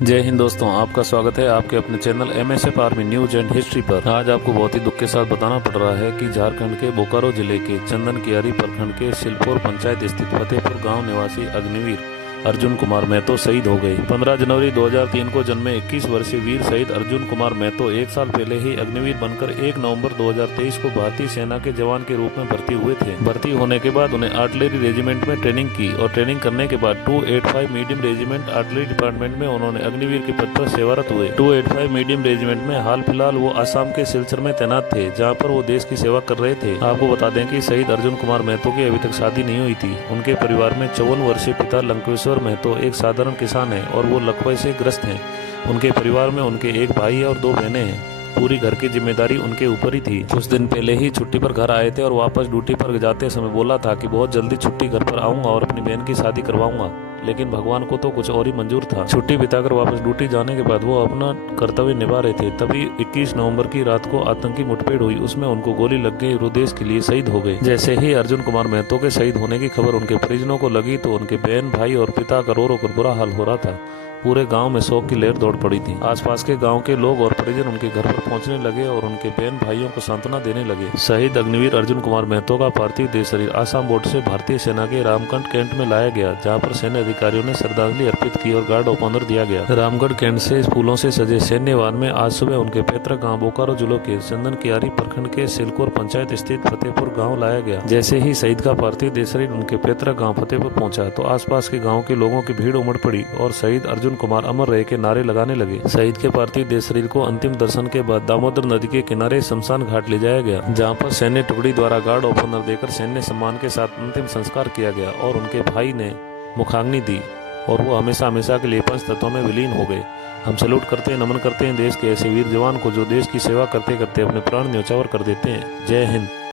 जय हिंद दोस्तों, आपका स्वागत है आपके अपने channel MSF army news and history पर। आज आपको बहुत ही दुख के साथ बताना पड़ रहा है कि झारखंड के बोकारो जिले के चंदन कियारी प्रखंड के सिलपोर पंचायत स्थित फतेहपुर गांव निवासी अग्निवीर अर्जुन कुमार महतो शहीद हो गए। 15 जनवरी 2003 को जन्मे 21 वर्षीय वीर शहीद अर्जुन कुमार महतो एक साल पहले ही अग्निवीर बनकर 1 नवंबर 2023 को भारतीय सेना के जवान के रूप में भर्ती हुए थे। भर्ती होने के बाद उन्हें आर्टिलरी रेजिमेंट में ट्रेनिंग की और ट्रेनिंग करने के बाद 285 मीडियम रेजिमेंट आर्टिलरी डिपार्टमेंट में उन्होंने अग्निवीर के पद पर सेवारत हुए। 285 मीडियम रेजिमेंट में हाल फिलहाल वो आसाम के सिलचर में तैनात थे, जहाँ पर वो देश की सेवा कर रहे थे। आपको बता दें कि शहीद अर्जुन कुमार महतो की अभी तक शादी नहीं हुई थी। उनके परिवार में 54 वर्षीय पिता लंकेश्वर महतो एक साधारण किसान है और वो लकवे से ग्रस्त हैं। उनके परिवार में उनके एक भाई और 2 बहनें हैं। पूरी घर की जिम्मेदारी उनके ऊपर ही थी। कुछ दिन पहले ही छुट्टी पर घर आए थे और वापस ड्यूटी पर जाते समय बोला था कि बहुत जल्दी छुट्टी घर पर आऊंगा और अपनी बहन की शादी करवाऊंगा, लेकिन भगवान को तो कुछ और ही मंजूर था। छुट्टी बिताकर वापस ड्यूटी जाने के बाद वो अपना कर्तव्य निभा रहे थे, तभी 21 नवंबर की रात को आतंकी मुठभेड़ हुई। उसमें उनको गोली लग गई, वो देश के लिए शहीद हो गए। जैसे ही अर्जुन कुमार महतो के शहीद होने की खबर उनके परिजनों को लगी तो उनके बहन, भाई और पिता का रो रो कर बुरा हाल हो रहा था। पूरे गांव में शोक की लहर दौड़ पड़ी थी। आसपास के गांव के लोग और परिजन उनके घर पर पहुंचने लगे और उनके बहन भाइयों को सांत्वना देने लगे। शहीद अग्निवीर अर्जुन कुमार महतो का पार्थिव देह शरीर आसाम बॉर्डर से भारतीय सेना के रामगढ़ कैंट में लाया गया, जहां पर सैन्य अधिकारियों ने श्रद्धांजलि अर्पित की और गार्ड ऑफ ऑनर दिया गया। रामगढ़ कैंट से फूलों से सजे सैन्य वाहन में आज सुबह उनके पैतृक गाँव बोकारो जिले के चंदन कियारी प्रखंड के सिलकोर पंचायत स्थित फतेहपुर गाँव लाया गया। जैसे ही शहीद का पार्थिव देह शरीर उनके पैतृक गाँव फतेहपुर पहुंचा तो आसपास के गाँव के लोगों की भीड़ उमड़ पड़ी और शहीद अर्जुन कुमार अमर रहे के नारे लगाने लगे। शहीद के पार्थिव देह शरीर को अंतिम दर्शन के बाद दामोदर नदी के किनारे शमशान घाट ले जाया गया, जहां पर सैन्य टुकड़ी द्वारा गार्ड ऑफ ऑनर देकर सैन्य सम्मान के साथ अंतिम संस्कार किया गया और उनके भाई ने मुखाग्नि दी और वो हमेशा हमेशा के लिए पंच तत्वों में विलीन हो गए। हम सैल्यूट करते हैं, नमन करते हैं देश के ऐसे वीर जवान को जो देश की सेवा करते करते अपने प्राण न्यौछावर कर देते हैं। जय हिंद।